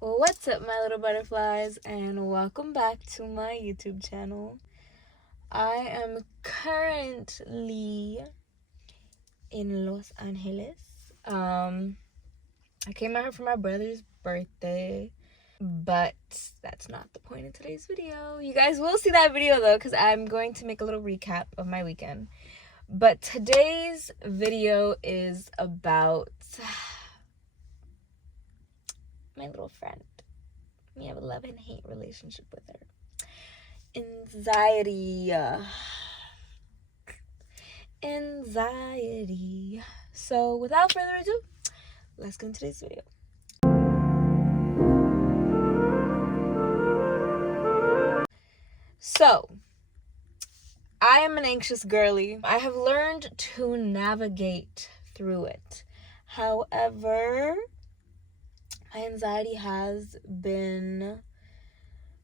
What's up, my little butterflies, and welcome back to my YouTube channel. I am currently in Los Angeles. I came out here for my brother's birthday, but that's not the point of today's video. You guys will see that video though, because I'm going to make a little recap of my weekend. But today's video is about my little friend. We have a love and hate relationship with her. Anxiety. So without further ado, let's go into today's video. So I am an anxious girly. I have learned to navigate through it. However, my anxiety has been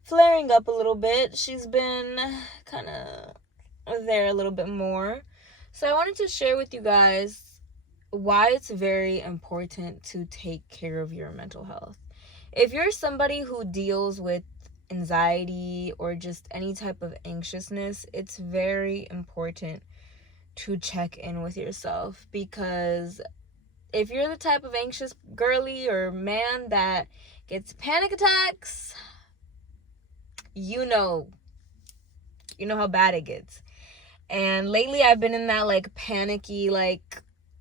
flaring up a little bit. She's been kind of there a little bit more. So I wanted to share with you guys why it's very important to take care of your mental health. If you're somebody who deals with anxiety or just any type of anxiousness, it's very important to check in with yourself, because if you're the type of anxious girly or man that gets panic attacks, you know how bad it gets. And lately I've been in that panicky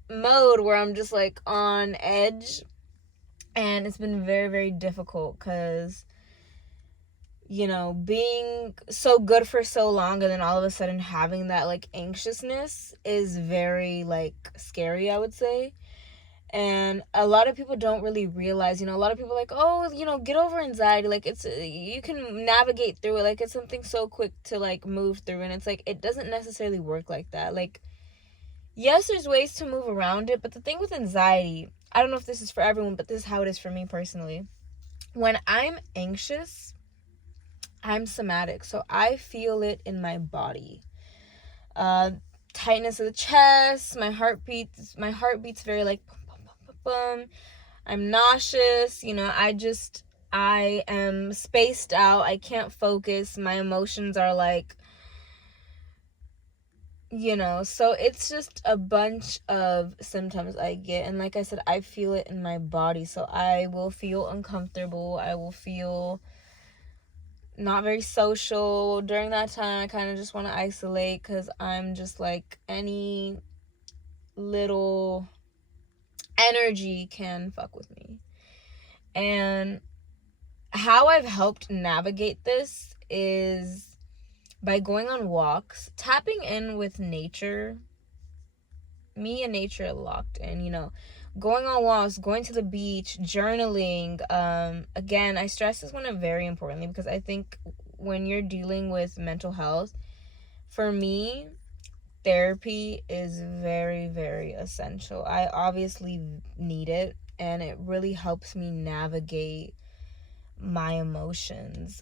mode where I'm just on edge, and it's been very, very difficult because being so good for so long and then all of a sudden having that anxiousness is very scary, I would say. And a lot of people don't really realize, a lot of people are oh, get over anxiety, it's you can navigate through it, it's something so quick to move through. And it's it doesn't necessarily work like that. Yes, there's ways to move around it, but the thing with anxiety, I don't know if this is for everyone, but this is how it is for me personally. When I'm anxious, I'm somatic, so I feel it in my body. Tightness of the chest, my heart beats very boom, boom, boom, boom, boom. I'm nauseous, I am spaced out, I can't focus, my emotions are so it's just a bunch of symptoms I get. And like I said, I feel it in my body, so I will feel uncomfortable, I will feel not very social. During that time, I kind of just want to isolate because I'm just any little energy can fuck with me. And how I've helped navigate this is by going on walks, tapping in with nature. Me and nature are locked in, going on walks, going to the beach, journaling. Again, I stress this one very importantly because I think when you're dealing with mental health, for me, therapy is very, very essential. I obviously need it, and it really helps me navigate my emotions.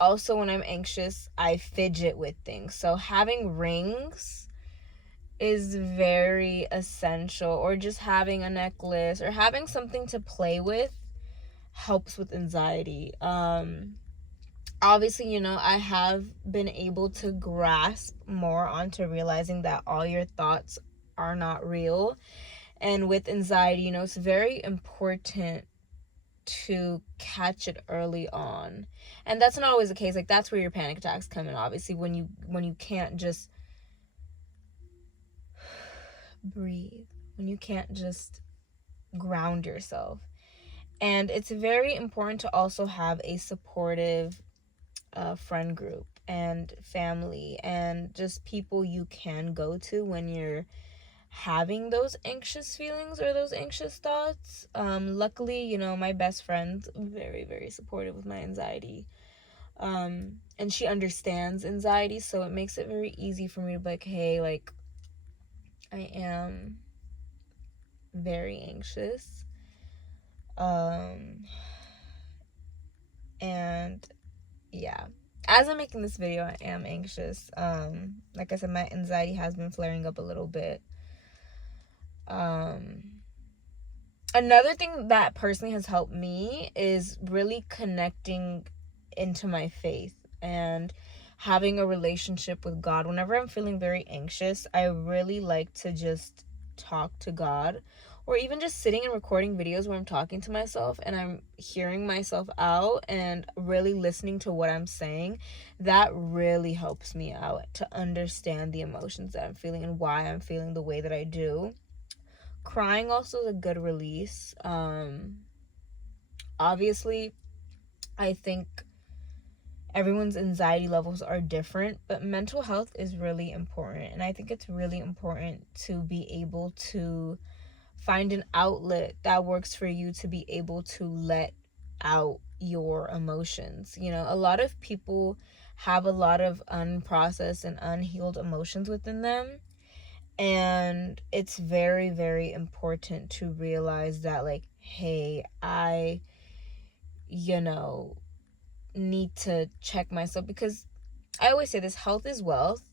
Also, when I'm anxious, I fidget with things. So having rings is very essential, or just having a necklace or having something to play with helps with anxiety. Obviously, I have been able to grasp more onto realizing that all your thoughts are not real. And with anxiety, it's very important to catch it early on. And that's not always the case. That's where your panic attacks come in, obviously, when you can't just breathe, when you can't just ground yourself. And it's very important to also have a supportive friend group and family and just people you can go to when you're having those anxious feelings or those anxious thoughts. Luckily, my best friend's very, very supportive with my anxiety. And she understands anxiety, so it makes it very easy for me to be hey, I am very anxious. And yeah, as I'm making this video, I am anxious. Like I said, my anxiety has been flaring up a little bit. Another thing that personally has helped me is really connecting into my faith and having a relationship with God. Whenever I'm feeling very anxious, I really like to just talk to God, or even just sitting and recording videos where I'm talking to myself and I'm hearing myself out and really listening to what I'm saying. That really helps me out to understand the emotions that I'm feeling and why I'm feeling the way that I do. Crying also is a good release. Obviously, I think everyone's anxiety levels are different, but mental health is really important. And I think it's really important to be able to find an outlet that works for you to be able to let out your emotions. You know, a lot of people have a lot of unprocessed and unhealed emotions within them. And it's very, very important to realize that, like, hey, I, you know, need to check myself, because I always say this: health is wealth.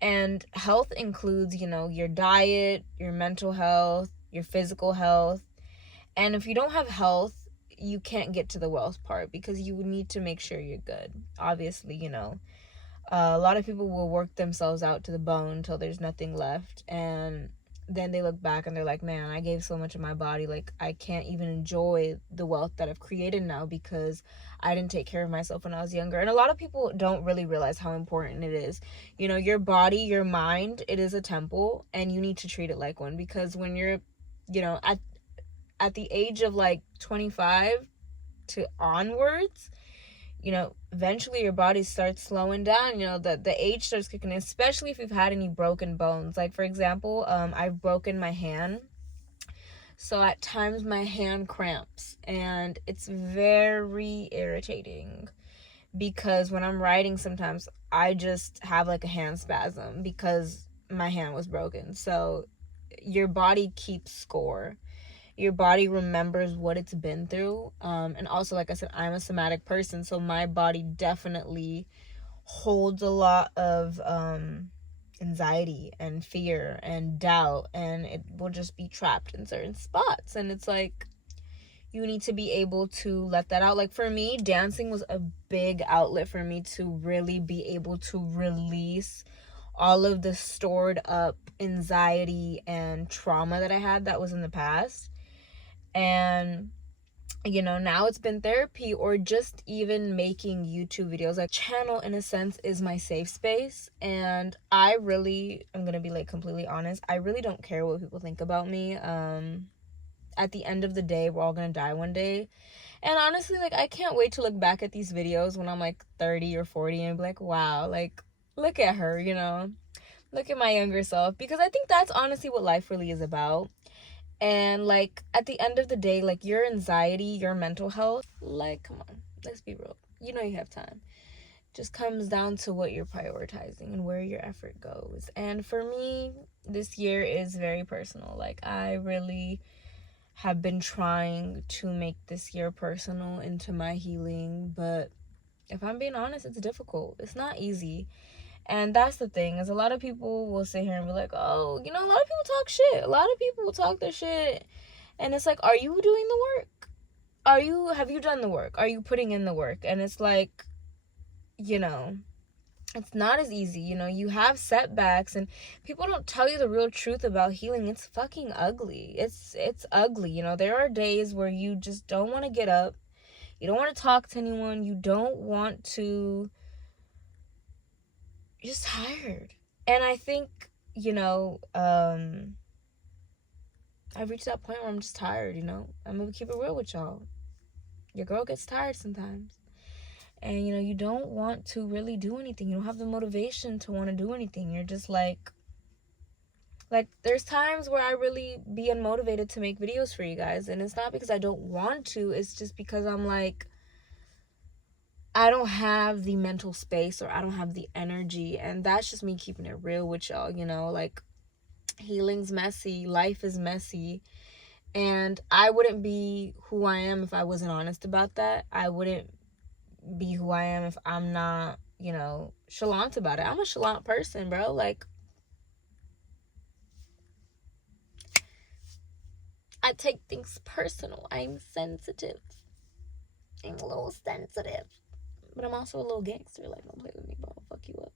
And health includes, you know, your diet, your mental health, your physical health. And if you don't have health, you can't get to the wealth part, because you need to make sure you're good. Obviously, you know, a lot of people will work themselves out to the bone until there's nothing left. And then they look back and they're like, man, I gave so much of my body. Like, I can't even enjoy the wealth that I've created now because I didn't take care of myself when I was younger. And a lot of people don't really realize how important it is. You know, your body, your mind, it is a temple, and you need to treat it like one. Because when you're, you know, at the age of like 25 to onwards, you know, eventually your body starts slowing down. You know, the age starts kicking in, especially if you've had any broken bones. Like, for example, I've broken my hand. So at times my hand cramps, and it's very irritating, because when I'm writing, sometimes I just have like a hand spasm because my hand was broken. So your body keeps score. Your body remembers what it's been through. And also, like I said, I'm a somatic person, so my body definitely holds a lot of anxiety and fear and doubt, and it will just be trapped in certain spots. And it's like, you need to be able to let that out. Like, for me, dancing was a big outlet for me to really be able to release all of the stored up anxiety and trauma that I had that was in the past. And you know, now it's been therapy, or just even making YouTube videos. Like, channel, in a sense, is my safe space. And I really, I'm gonna be like completely honest, I really don't care what people think about me. At the end of the day, we're all gonna die one day. And honestly, like, I can't wait to look back at these videos when I'm like 30 or 40 and be like, wow, like, look at her, you know, look at my younger self. Because I think that's honestly what life really is about. And like, at the end of the day, like, your anxiety, your mental health, like, come on, let's be real, you know, you have time. Just comes down to what you're prioritizing and where your effort goes. And for me, this year is very personal. Like, I really have been trying to make this year personal into my healing, but if I'm being honest, it's difficult. It's not easy. And that's the thing, is a lot of people will sit here and be like, oh, you know, a lot of people talk shit. A lot of people will talk their shit. And it's like, are you doing the work? Have you done the work? Are you putting in the work? And it's like, you know, it's not as easy. You know, you have setbacks, and people don't tell you the real truth about healing. It's fucking ugly. It's ugly. You know, there are days where you just don't want to get up. You don't want to talk to anyone. You don't want to, you're just tired. And I think, you know, I've reached that point where I'm just tired, you know. I'm gonna keep it real with y'all. Your girl gets tired sometimes. And, you know, you don't want to really do anything. You don't have the motivation to want to do anything. You're just like, there's times where I really be unmotivated to make videos for you guys. And it's not because I don't want to. It's just because I'm like, I don't have the mental space, or I don't have the energy. And that's just me keeping it real with y'all, you know. Like, healing's messy. Life is messy. And I wouldn't be who I am if I wasn't honest about that. I wouldn't be who I am if I'm not, you know, chalant about it. I'm a chalant person, bro. Like, I take things personal. I'm sensitive. I'm a little sensitive. But I'm also a little gangster. Like, don't play with me, bro. I'll fuck you up.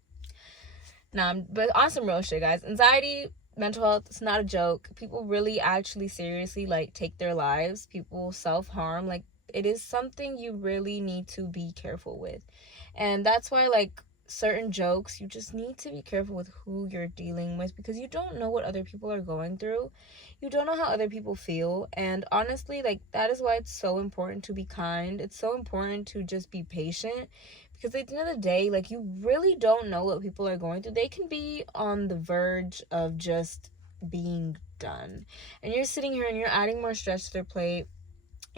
Nah, but on some real shit, guys. Anxiety, mental health, it's not a joke. People really actually seriously, like, take their lives. People self-harm. Like, it is something you really need to be careful with. And that's why, like, certain jokes, you just need to be careful with who you're dealing with, because you don't know what other people are going through. You don't know how other people feel. And honestly, like, that is why it's so important to be kind. It's so important to just be patient, because at the end of the day, like, you really don't know what people are going through. They can be on the verge of just being done, and you're sitting here and you're adding more stress to their plate.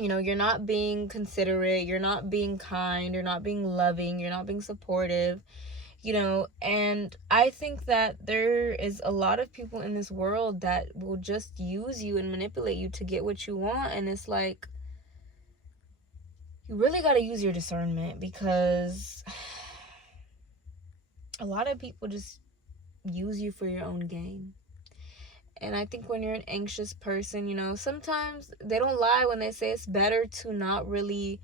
You know, you're not being considerate, you're not being kind, you're not being loving, you're not being supportive, you know. And I think that there is a lot of people in this world that will just use you and manipulate you to get what you want. And it's like, you really got to use your discernment, because a lot of people just use you for your own gain. And I think when you're an anxious person, you know, sometimes they don't lie when they say it's better to not really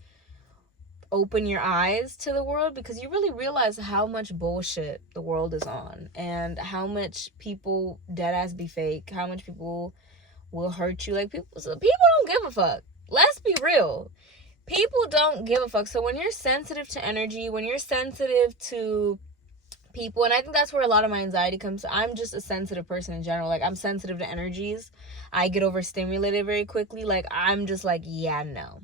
open your eyes to the world, because you really realize how much bullshit the world is on, and how much people dead ass be fake, how much people will hurt you. Like, people don't give a fuck. Let's be real. People don't give a fuck. So when you're sensitive to energy, when you're sensitive to people, and I think that's where a lot of my anxiety comes. I'm just a sensitive person in general. Like, I'm sensitive to energies. I get overstimulated very quickly. Like, I'm just like, yeah, no,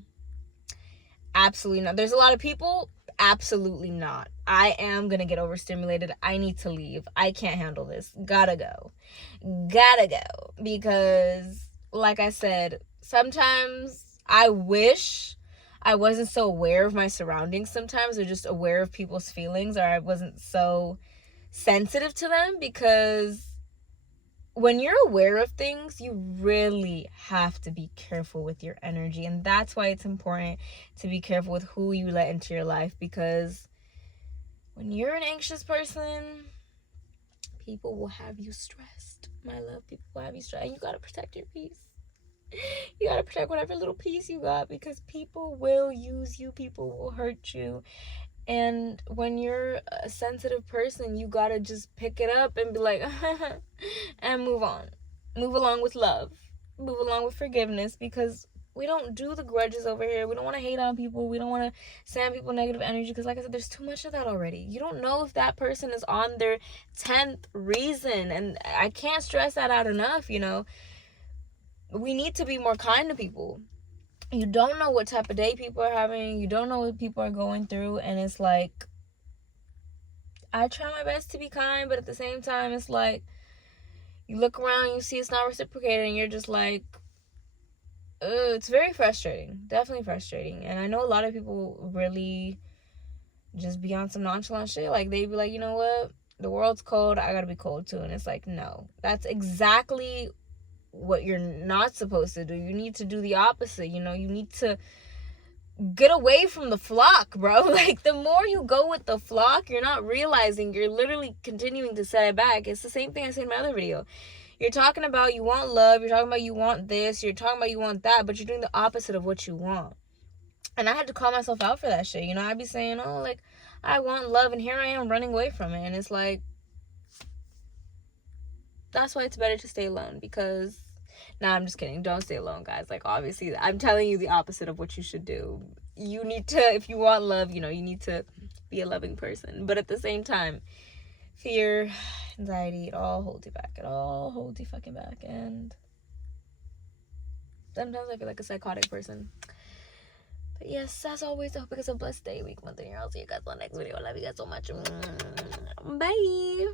absolutely not. There's a lot of people, absolutely not. I am gonna get overstimulated. I need to leave. I can't handle this. Gotta go, because like I said, sometimes I wish I wasn't so aware of my surroundings sometimes, or just aware of people's feelings, or I wasn't so sensitive to them. Because when you're aware of things, you really have to be careful with your energy. And that's why it's important to be careful with who you let into your life, because when you're an anxious person, people will have you stressed, my love. People will have you stressed, and you gotta protect your peace. You gotta protect whatever little piece you got, because people will use you, people will hurt you. And when you're a sensitive person, you gotta just pick it up and be like, and move on. Move along with love. Move along with forgiveness, because we don't do the grudges over here. We don't want to hate on people. We don't want to send people negative energy, because like I said, there's too much of that already. You don't know if that person is on their 10th reason, and I can't stress that out enough, you know. We need to be more kind to people. You don't know what type of day people are having. You don't know what people are going through. And it's like, I try my best to be kind, but at the same time, it's like, you look around, you see it's not reciprocated, and you're just like, it's very frustrating. Definitely frustrating. And I know a lot of people really just be on some nonchalant shit. Like, they be like, you know what? The world's cold. I gotta be cold too. And it's like, no. That's exactly what you're not supposed to do. You need to do the opposite. You know, you need to get away from the flock, bro. Like, the more you go with the flock, you're not realizing you're literally continuing to set it back. It's the same thing I said in my other video. You're talking about you want love, you're talking about you want this, you're talking about you want that, but you're doing the opposite of what you want. And I had to call myself out for that shit. You know, I'd be saying, oh, like, I want love, and here I am running away from it. And it's like, that's why it's better to stay alone. Because, nah, I'm just kidding. Don't stay alone, guys. Like, obviously, I'm telling you the opposite of what you should do. You need to, if you want love, you know, you need to be a loving person. But at the same time, fear, anxiety, it all holds you back. It all holds you fucking back. And sometimes I feel like a psychotic person. But yes, as always, I hope you guys have a blessed day, week, month, and year. I'll see you guys on the next video. I love you guys so much. Bye.